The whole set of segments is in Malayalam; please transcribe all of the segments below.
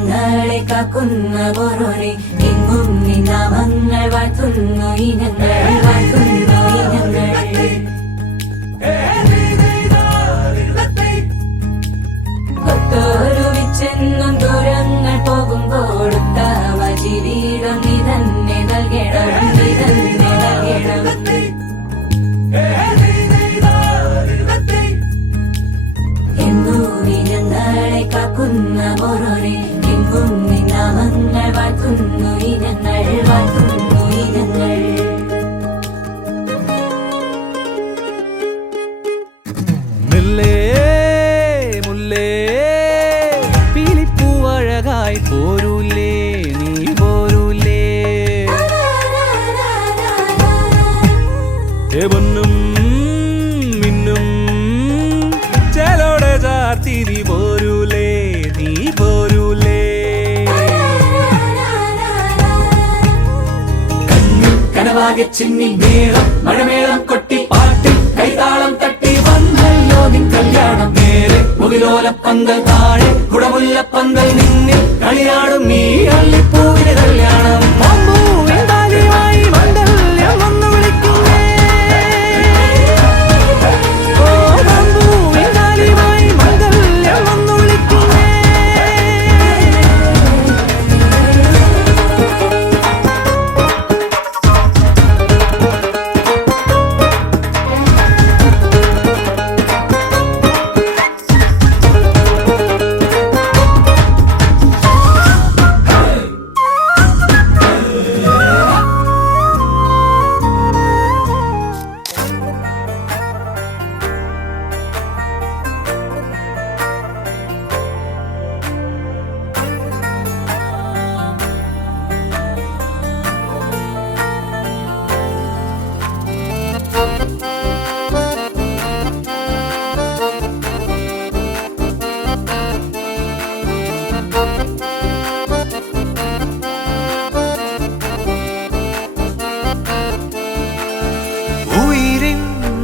ഞങ്ങളെ കാക്കുന്ന ഓരോരെ എങ്ങും നിന്നാമങ്ങൾ വാഴ്ത്തുന്നു ഇനങ്ങൾ വാഴ്ത്തുന്നു ഇനങ്ങൾ കൊത്തോരുവിച്ചെന്നും ദൂരങ്ങൾ പോകുമ്പോൾ ഉത്തമ ജീവിതം നീ തന്നെ നൽകണം നീ തന്നെ നൽകണം ഞങ്ങളെ കാക്കുന്ന ഓരോരെ എങ്ങും നിന്നാമങ്ങൾ വാഴ്ത്തുന്നു ഇനങ്ങൾ വാഴ്ത്തുന്നു ഇനങ്ങൾ മുല്ലേ മുല്ലേ പീലിപ്പൂവഴകായി പോരൂലേ നീ പോരൂലേ പൊന്നും മിന്നും ചേലോടെ ചാർത്തിരി പോരൂലേ നീ പോരൂലേ കനവാകെ ചിന്നി മേളം മഴമേളം കൊട്ടി പാട്ടി കൈതാളം തട്ടി വന്നല്ലോ നിൻ കല്യാണം നേരെ മുകിലോലപ്പന്തൽ താഴെ കുടമുല്ലപ്പന്തൽ നിന്നിൽ കളിയാടും നീ അള്ളിപ്പൂവിന് കല്യാണം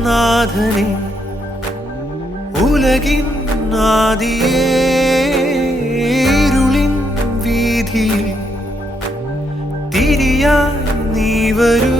നാഥനെ ഉലകിൻ ആദിയേ ഇരുളിൻ വീതിയിൽ തിരിയായി നീ വരൂ